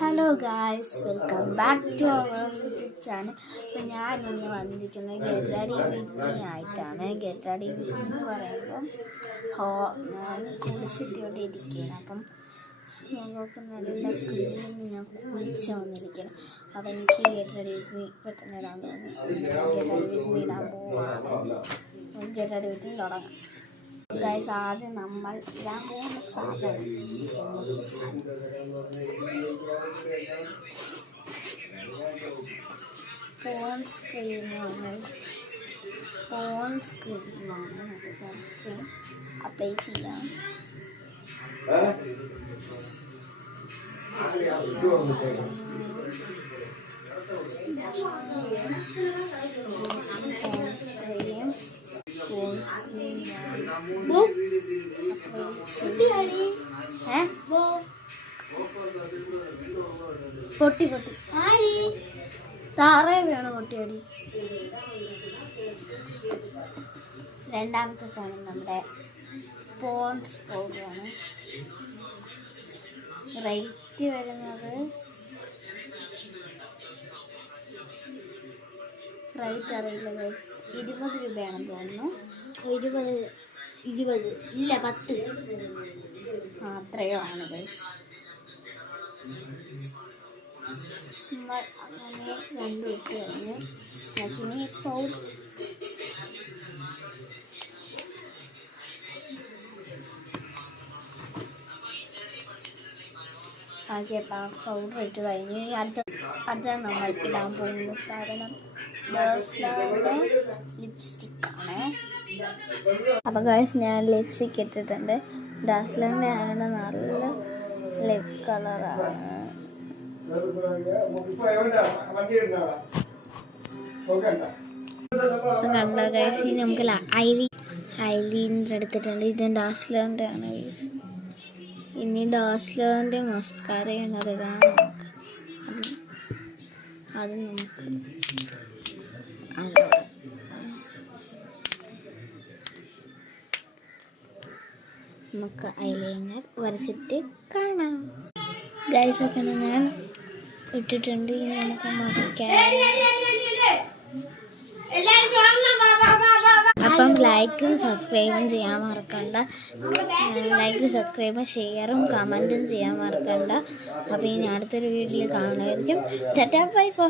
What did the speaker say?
Hello guys, welcome back to our YouTube channel. അപ്പോൾ ഞാനിന്ന് വന്നിരിക്കുന്നത് ഗെറ്റാഡി വിഗ്നി ആയിട്ടാണ്. ഗെറ്റാഡി വിഗ്നി എന്ന് പറയുമ്പം ഞാൻ കുളിച്ചിട്ടോടെ ഇരിക്കുകയാണ്. അപ്പം ഞങ്ങൾക്ക് നല്ല ക്ലീൻ ഞാൻ കുളിച്ച് വന്നിരിക്കണം. അപ്പം എനിക്ക് ഗെറ്റാഡി വിഗ്നി പെട്ടെന്ന് ഇടാൻ തോന്നി. ഗെറ്റാഡി വിഗ്നി ഇടാൻ പോവാണ്. ഗെറ്റാഡി വിഗ്നി തുടങ്ങാം. ഗൈസ്, ആദ്യം നമ്മൾ ഇടാൻ പോകുന്ന സാധനം പോൺസ് ക്രീമാണ്. പോൺസ് ക്രീം അപ്ലൈ ചെയ്യാം. പൊട്ടി താറേ വേണം പൊട്ടിയടി. രണ്ടാമത്തെ സാധനം നമ്മുടെ പോൺസ് പൗഡറാണ്. റേറ്റ് വരുന്നത് റേറ്റ് അറിയില്ല ഗൈസ്, 20 രൂപയാണെന്ന് തോന്നുന്നു. 20 ഇല്ല 10 അത്രയോ ആണ് ഗൈസ്. നമ്മൾ അങ്ങനെ രണ്ടും ഇട്ട് കഴിഞ്ഞ് ഇനി പൗഡർ പൗഡർ ഇട്ട് കഴിഞ്ഞ് അടുത്ത നമ്മൾ ഇടാൻ പോകുന്ന സാധനം ഡേഴ്സ്ലറിൻ്റെ ലിപ്സ്റ്റിക്കാണ്. അപ്പോൾ ഗൈസ്, ഞാൻ ലിപ്സ്റ്റിക്ക് ഇട്ടിട്ടുണ്ട്. ഡേഴ്സ്ലറിൻ്റെ ആണ്, നല്ല ലിപ് കളറാണ്. കണ്ട ഗൈസ്, നമുക്ക് ഐലൈനർ എടുത്തിട്ടുണ്ട്. ഇത് ഡേഴ്സ്ലറിൻ്റെ ആണ് ഗൈസ്. ഇനി ഡേഴ്സ്ലറിൻ്റെ മസ്കാരയാണ് അതിടാൻ. അത് നമുക്ക് ഐലൈനർ വരച്ചിട്ട് കാണാം. ഗൈസ്, ഒക്കെ ഞാൻ ഇട്ടിട്ടുണ്ട്. ഇനി നമുക്ക് മസ്കാര. അപ്പം ലൈക്കും സബ്സ്ക്രൈബും ചെയ്യാൻ മറക്കണ്ട. ലൈക്ക്, സബ്സ്ക്രൈബും ഷെയറും കമൻറ്റും ചെയ്യാൻ മറക്കണ്ട. അപ്പോൾ ഇനി അടുത്തൊരു വീഡിയോയിൽ കാണുമായിരിക്കും. Tata, bye bye.